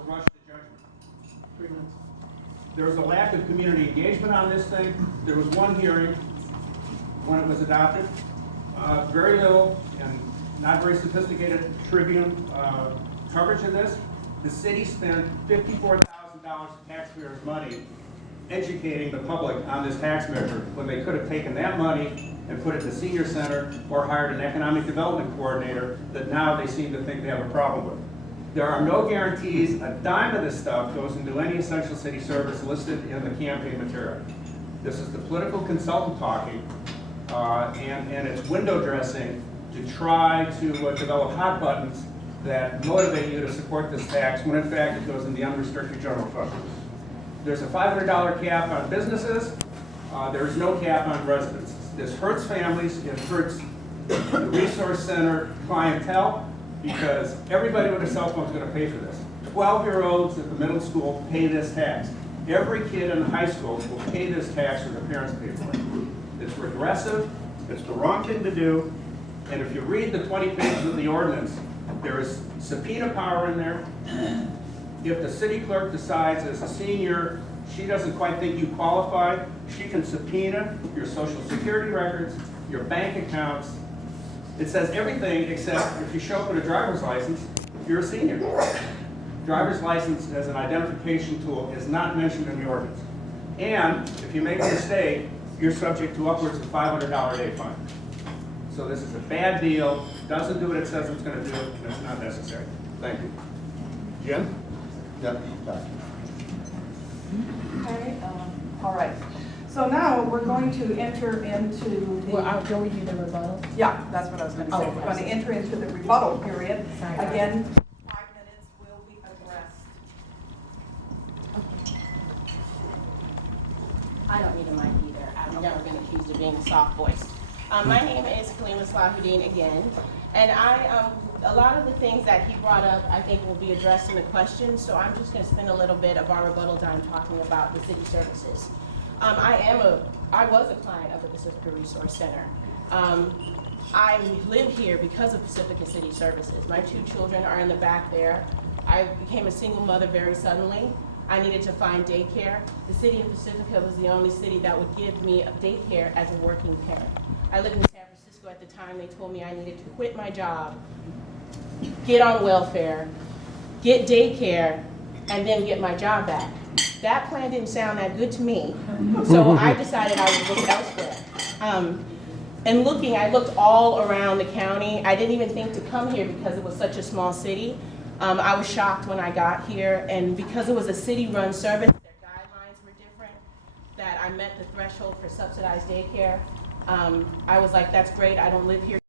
to rush to judgment. 3 minutes. There was a lack of community engagement on this thing. There was one hearing when it was adopted. Very little and not very sophisticated Tribune coverage of this. The city spent $54,000 of taxpayers' money educating the public on this tax measure when they could have taken that money and put it in the senior center or hired an economic development coordinator that now they seem to think they have a problem with. There are no guarantees. A dime of this stuff goes into any essential city service listed in the campaign material. This is the political consultant talking, and it's window dressing to try to develop hot buttons that motivate you to support this tax when in fact it goes in the unrestricted general fund. There's a $500 cap on businesses. There is no cap on residences. This hurts families. It hurts the resource center clientele because everybody with a cell phone is going to pay for this. 12-year-olds at the middle school pay this tax. Every kid in high school will pay this tax or their parents pay for it. It's regressive. It's the wrong thing to do. And if you read the 20 pages of the ordinance, there is subpoena power in there. If the city clerk decides as a senior she doesn't quite think you qualify, she can subpoena your social security records, your bank accounts. It says everything except if you show up with a driver's license, you're a senior. Driver's license as an identification tool is not mentioned in the ordinance. And if you make a mistake, you're subject to upwards of $500 a day fine. So this is a bad deal, doesn't do what it says it's going to do, and it's not necessary. Thank you. Jim? Yeah. Okay, all right. So now we're going to enter into the... Well, don't we do the rebuttal? Yeah, that's what I was going to say. Oh, We're going to enter into the rebuttal period. Sorry. Again, 5 minutes will be addressed. I don't need a mic either. I've never been accused of being a soft voice. My name is Kalima Salahuddin again, and a lot of the things that he brought up I think will be addressed in the questions, so I'm just going to spend a little bit of our rebuttal time talking about the city services. I was a client of the Pacifica Resource Center. I live here because of Pacifica City Services. My 2 children are in the back there. I became a single mother very suddenly. I needed to find daycare. The city of Pacifica was the only city that would give me a daycare as a working parent. I lived in San Francisco at the time. They told me I needed to quit my job, get on welfare, get daycare, and then get my job back. That plan didn't sound that good to me, so I decided I would look elsewhere. And looking, I looked all around the county. I didn't even think to come here because it was such a small city. I was shocked when I got here, and because it was a city-run service, their guidelines were different, that I met the threshold for subsidized daycare. I was like, that's great, I don't live here